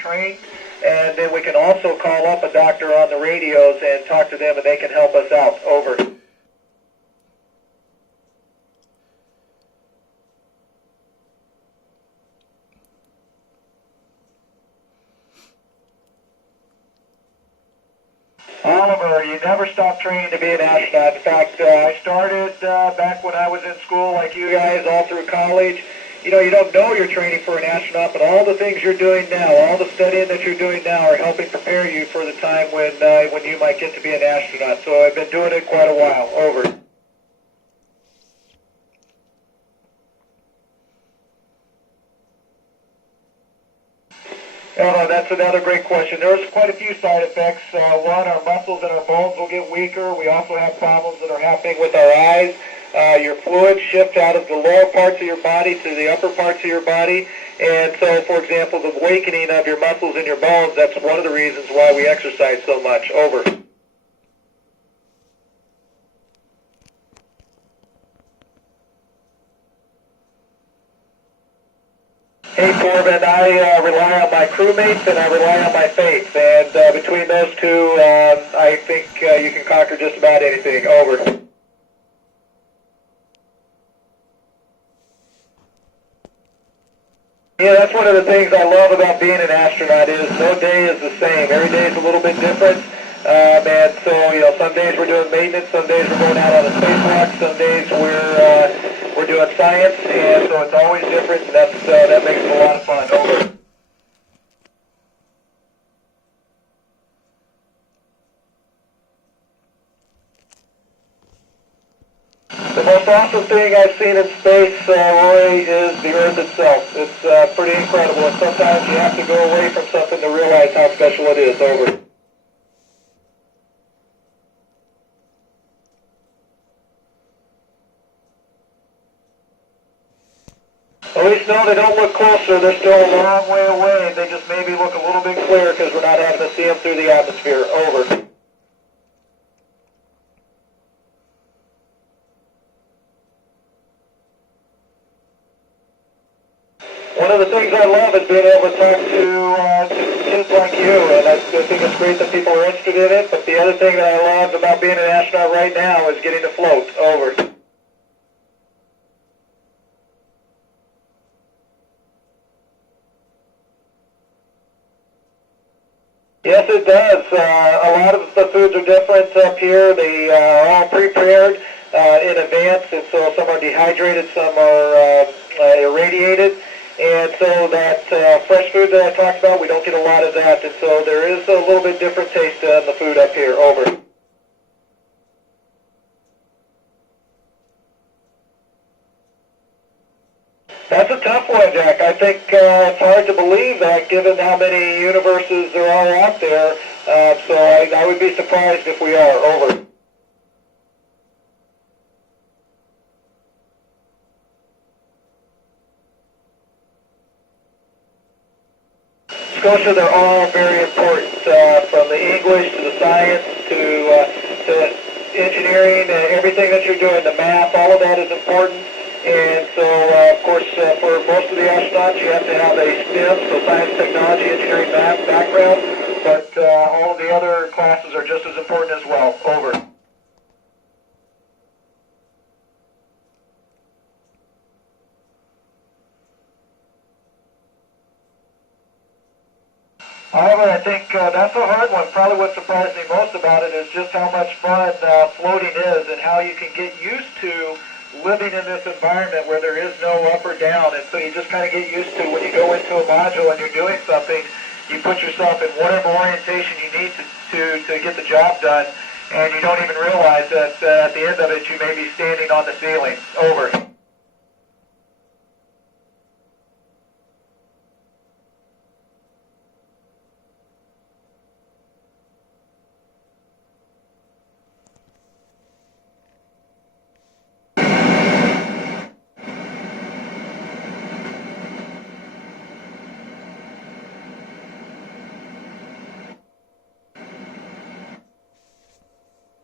trained, and then we can also call up a doctor on the radios and talk to them, and they can help us out. Over. Oliver, you never stop training to be an astronaut. In fact, I started back when I was in school, like you guys, all through college. You know, you don't know you're training for an astronaut, but all the things you're doing now, all the studying that you're doing now are helping prepare you for the time when you might get to be an astronaut. So I've been doing it quite a while. Over. Oh, that's another great question. There's quite a few side effects. One, our muscles and our bones will get weaker. We also have problems that are happening with our eyes. Your fluids shift out of the lower parts of your body to the upper parts of your body. And so, for example, the awakening of your muscles and your bones, that's one of the reasons why we exercise so much. Over. Hey Corbin, I rely on my crewmates and I rely on my faith, and between those two, I think you can conquer just about anything. Over. Yeah, that's one of the things I love about being an astronaut is no day is the same. Every day is a little bit different. And so, you know, some days we're doing maintenance, some days we're going out on a spacewalk, some days we're doing science, and so it's always different, and that makes it a lot of fun. Over. The most awesome thing I've seen in space, Roy, is the Earth itself. It's pretty incredible, and sometimes you have to go away from something to realize how special it is. Over. At least know they don't look closer. They're still a long way away. They just maybe look a little bit clearer because we're not having to see them through the atmosphere. Over. One of the things I love is being able to talk to kids like you, and I think it's great that people are interested in it, but the other thing that I love about being an astronaut right now is getting to float. Over. Yes, it does. A lot of the foods are different up here. They are all prepared in advance, and so some are dehydrated, some are irradiated. And so that fresh food that I talked about, we don't get a lot of that, and so there is a little bit different taste in the food up here. Over. That's a tough one, Jack. I think it's hard to believe that given how many universes there are out there. So I would be surprised if we are. Over. Scotia, they're all very important, from the English to the science to engineering, everything that you're doing, the math, all of that is important. And so, of course, for most of the astronauts, you have to have a STEM, so science, technology, engineering, math background, but all of the other classes are just as important as well. Over. However, I think that's a hard one. Probably what surprised me most about it is just how much fun floating is and how you can get used to living in this environment where there is no up or down. And so you just kind of get used to when you go into a module and you're doing something, you put yourself in whatever orientation you need to get the job done, and you don't even realize that at the end of it you may be standing on the ceiling. Over.